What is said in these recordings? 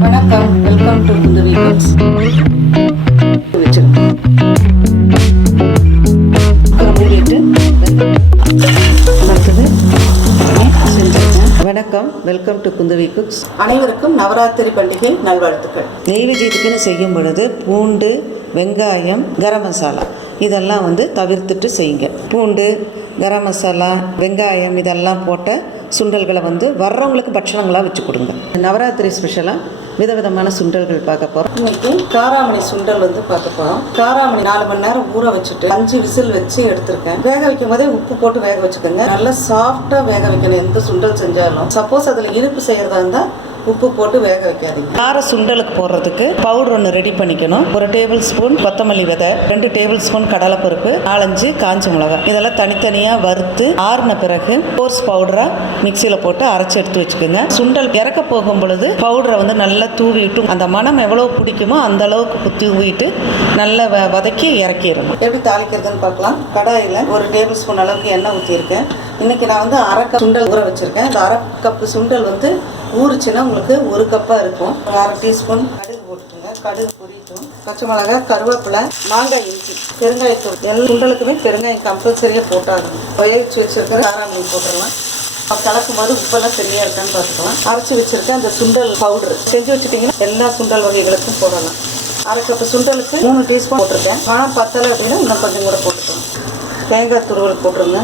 வணக்கம், welcome to Kundavai goods. வணக்கம், welcome to Kundavai cooks. அனைவருக்கும் நவராத்திரி பண்டிகை நல்வாழ்த்துக்கள். நெய்வேத்தியத்துக்குன்னு செய்யும் பொழுது பூண்டு, வெங்காயம், கரம் மசாலா இதெல்லாம் தவிர்த்துட்டு செய்யுங்க. பூண்டு, கரம் மசாலா, வெங்காயம் இதெல்லாம் போட்ட சுண்டல்களை வர்றவங்களுக்கு பட்சணங்களாக வச்சு கொடுங்க. நவராத்திரி ஸ்பெஷலாக விதவிதமான சுண்டல்கள் பார்க்க போகிறோம். இன்னைக்கு காராமணி சுண்டல் பார்க்க போகிறோம். காராமணி 4 மணி நேரம் ஊற வச்சுட்டு 5 விசில் வச்சு எடுத்திருக்கேன். வேக வைக்கும் போதே உப்பு போட்டு வேக வச்சுக்கோங்க. நல்லா சாஃப்டாக வேக வைக்கணும். எந்த சுண்டல் செஞ்சாலும் சப்போஸ் அதில் இனிப்பு செய்கிறதா இருந்தால் உப்பு போட்டு வேக வைக்காதீங்க. கார சுண்டலுக்கு போடுறதுக்கு பவுடர் ஒன்று ரெடி பண்ணிக்கணும். 1 டேபிள் ஸ்பூன் கொத்தமல்லி விதை, 2 டேபிள் ஸ்பூன் கடலைப்பருப்பு, 4-5 காஞ்ச மிளகாய் இதெல்லாம் தனித்தனியாக வறுத்து ஆறின பிறகு கோர்ஸ் பவுடராக மிக்சியில் போட்டு அரைச்சி எடுத்து வச்சுக்கோங்க. சுண்டல் இறக்க போகும் பொழுது பவுடரை நல்லா தூவிட்டு அந்த மனம் எவ்வளோ பிடிக்குமோ அந்த அளவுக்கு தூவிட்டு நல்லா வதக்கி இறக்கிடணும். எப்படி தாளிக்கிறதுன்னு பார்க்கலாம். கடாயில் 1 டேபிள் ஸ்பூன் அளவுக்கு எண்ணெய் ஊற்றிருக்கேன். இன்றைக்கி நான் அரை கப் சுண்டல் ஊற வச்சுருக்கேன். இந்த அரை கப்பு சுண்டல் ஊறுச்சுன்னா உங்களுக்கு 1 கப்பாக இருக்கும். ஒரு 1/2 டீஸ்பூன் கடுகு போட்டுக்கோங்க. கடுகு பொரியட்டும். பச்சை மிளகாய், கருவேப்பிலை, மாங்காய், இஞ்சி, பெருங்காயத்தூள். எல்லா சுண்டலுக்குமே பெருங்காயம் கம்பல்சரியாக போட்டாகணும். வேவிச்சு வச்சுருக்கிற காராமணி போட்டுடலாம். கலக்கும் போது உப்பெல்லாம் சரியாக இருக்கான்னு பார்த்துக்கலாம். அரைச்சி வச்சுருக்க அந்த சுண்டல் பவுட்ரு செஞ்சு வச்சுட்டிங்கன்னா எல்லா சுண்டல் வகைகளுக்கும் போடலாம். அரை கப்பு சுண்டலுக்கு 3 டீஸ்பூன் போட்டிருக்கேன். ஆனால் பத்தலை அப்படின்னா இன்னும் கொஞ்சம் கூட போட்டுக்கலாம். தேங்காய் துருவல் போட்டுருங்க.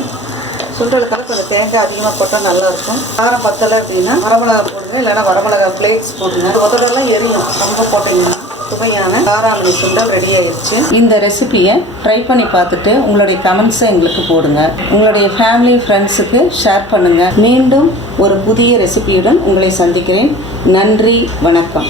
சுண்டலுக்காக கொஞ்சம் தேங்காய் அதிகமாக போட்டால் நல்லாயிருக்கும். காரம் பத்தலை அப்படின்னா வரமிளகா போடுங்க, இல்லைன்னா வரமிளகா ஃப்ளேக்ஸ் போடுங்க. உதடெல்லாம் எரியும் ரொம்ப போட்டிங்கன்னா. சுவையான காராமணி சுண்டல் ரெடி ஆயிடுச்சு. இந்த ரெசிபியை ட்ரை பண்ணி பார்த்துட்டு உங்களுடைய கமெண்ட்ஸை எங்களுக்கு போடுங்க. உங்களுடைய ஃபேமிலி ஃப்ரெண்ட்ஸுக்கு ஷேர் பண்ணுங்கள். மீண்டும் ஒரு புதிய ரெசிபியுடன் உங்களை சந்திக்கிறேன். நன்றி, வணக்கம்.